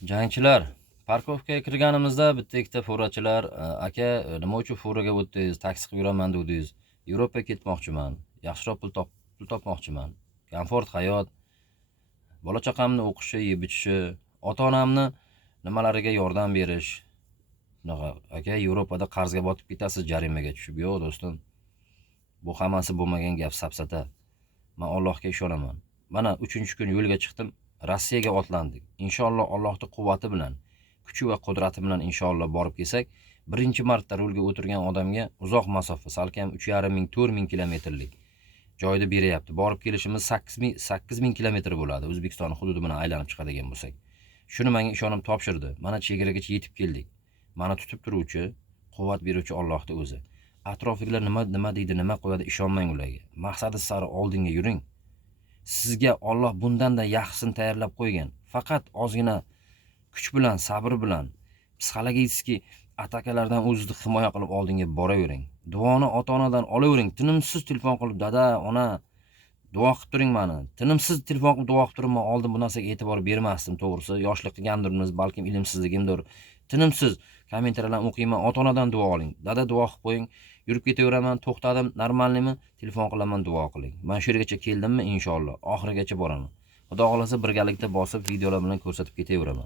Jangchilar, parkovkaga kirganimizda bitta ikkita furachilar, aka, nima uchun furaga o'tdingiz, taksi qilib yuraman degdingiz. Yevropaga ketmoqchiman, yaxshiroq pul topmoqchiman. Komfort hayot, bola chaqamni o'qishi, yeb ichishi, ota-onamni nimalariga yordam berish. Bunaqa, aka, Yevropada qarzga botib ketasiz, jarimaga tushib. Yo'q, do'stim. Bu hammasi bo'lmagan gap, safsata. Men Allohga ishonaman. Mana 3-kun yo'lga chiqdim, Rossiyaga otlandik. Inshaalloh Allohning quvvati bilan, kuchi va qudrati bilan inshaalloh borib kelsak, birinchi marta rulga o'tirgan odamga uzoq masofa, salkam 3,5-4,000 kilometrlik joyda beryapti. Borib kelishimiz 8,000 kilometr bo'ladi, O'zbekiston hududi bilan aylanib chiqadigan bo'lsak. Shuni menga ishonib topshirdi. Mana chegaragacha yetib keldik. Mani tutib turuvchi, quvvat beruvchi Allohning o'zi. Atrofidagilar nima deydi, nima qo'yadi, ishonmang ularga. Maqsadingiz sari oldinga yuring. Sizga Alloh bundan-da yaxshisini tayyorlab qo'ygan. Faqat ozgina kuch bilan, sabr bilan, psixologik atakalardan o'zingizni himoya qilib oldinga boravering. Duoni ota-onadan olavering. Tinimsiz telefon qilib, "Dada, ona, duo qilib turing mani." Tinimsiz telefon qilib duo qilib turib, men oldin bu narsaga e'tibor bermasdim, to'g'risi. Yoshlik qilgandirmiz, balkim ilmsizligimdir. Tinimsiz kommentariyalarni o'qiyman, ota-onadan duo oling. Dada, duo qilib qo'ying. Yurib ketaveraman, to'xtadim, normalnimi? Telefon qilaman, duo qiling. Men shu yergacha keldimmi, inshaalloh, oxirigacha boraman. Xudo xolasa birgalikda bosib videolar bilan ko'rsatib ketaveraman.